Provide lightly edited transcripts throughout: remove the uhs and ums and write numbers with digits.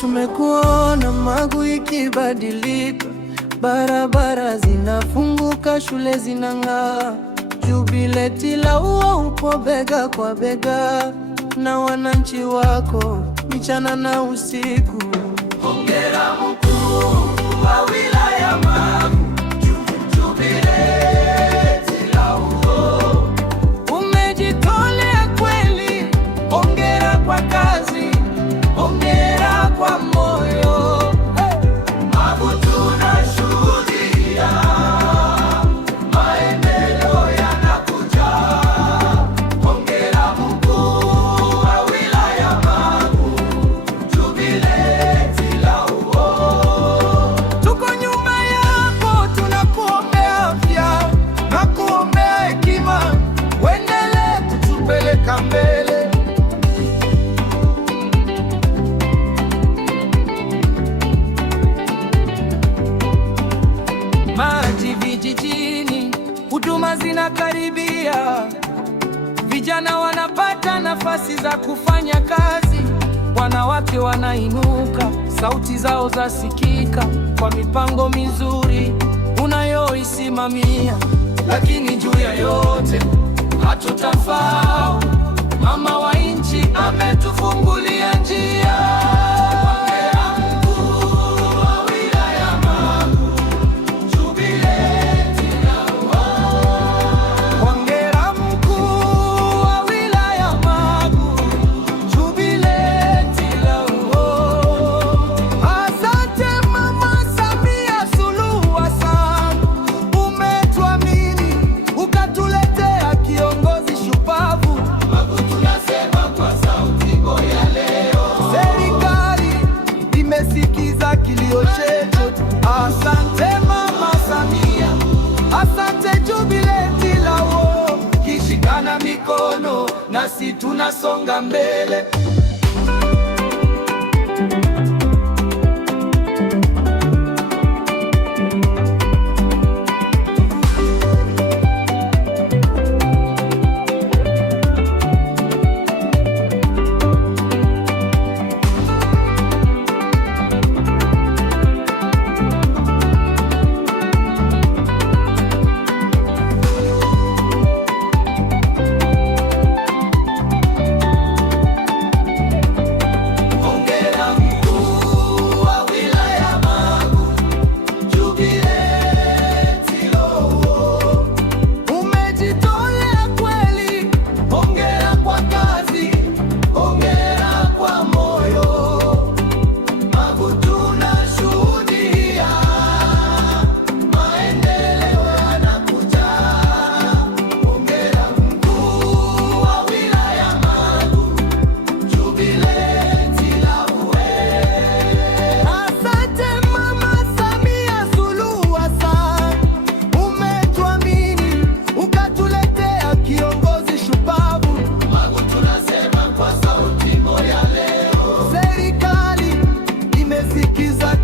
Tumekuona Magu ikibadilika, barabara zinafunguka, shule zinang'aa. Jubileti la upo bega kwa bega na wananchi wako mchana na usiku. Hongera mkuu wa wilaya Magu, Jubileti la umejitolea kweli. Hongera kwa kazi, hongera kwa moyo. Magu tunashuhudia maendeleo yanakuja. Hongera mkuu wa wilaya Magu, Jubileti la tuko nyuma yako, tunakuombea afya na kuombea hekima, uendelee kutupeleka mbele. Maji vijijini, huduma zinakaribia, vijana wanapata nafasi za kufanya kazi, wanawake wanainuka, sauti zao zasikika kwa mipango mizuri unayoisimamia. Lakini juu ya yote hatutafau, mama wa nchi ametufungulia njia. Kilio chetu, asante Mama Samia, asante Jubileti la kishikana mikono nasi tunasonga mbele.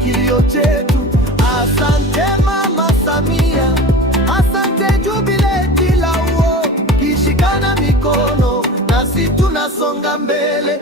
Kilio chetu, asante Mama Samia, asante Jubileti la kishikana mikono nasi tunasonga mbele.